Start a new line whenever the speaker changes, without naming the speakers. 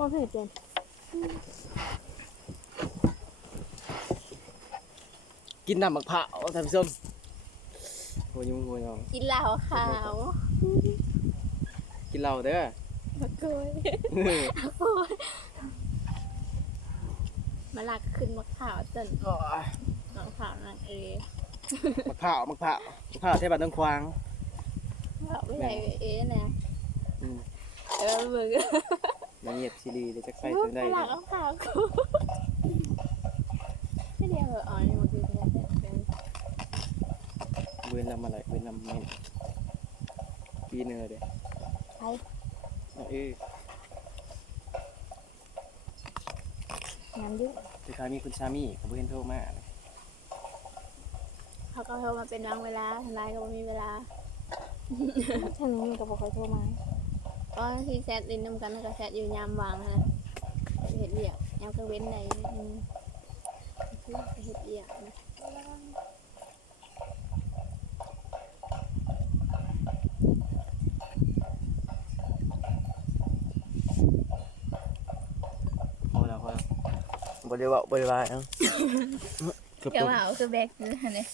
ว่าเผ็ดเจน
กินน้ำมะพร้าวท่านผู้ชมโอ้ยมึงโวยเอา
กินเหล้าขาว
กินเหล้าเด้อ
มะกรูดโอ้ยมาลักขึ้นมะขาวจน
โอ้ย
มะขาวนางเอ
มะพร้าวมะพร้าวมะพร้าวเทพบัตรต้องควาง
บอกไม่ใหญ่เอ๊ะนะ
อืม
เออมึง
นางเงียบซีรีส์เดี๋ยวจะใส่
มา
ถึงได้
ลักเอาขาวกูไม่เดียวเหรออ๋อนี่มันคือแค่เป็น
เว้นลำอะไรเว้นลำเมนปีเนอร์เด้อ
ไอ้
เอาเออ
งานยุ่ง
ที่คายมีคุณชามี่กับเพื่อนโทรมาเลย
เขาก็โทรมาเป็นบางเวลาทนายก็ไม่มีเวลา
ฉันนี่ก็บอกเคยโทรมา
ก็ที่แซดลินน้ำกันก็แซดอยู่ยามวางนะเห็ดเบียกยามกลางเว้นในอืมคือเห็ดเบียกนะ
พอแล้วพอแล้วบริวารบริวารเนาะ
เดี๋ยวว่าเอาคือแบกซื้อให้เลย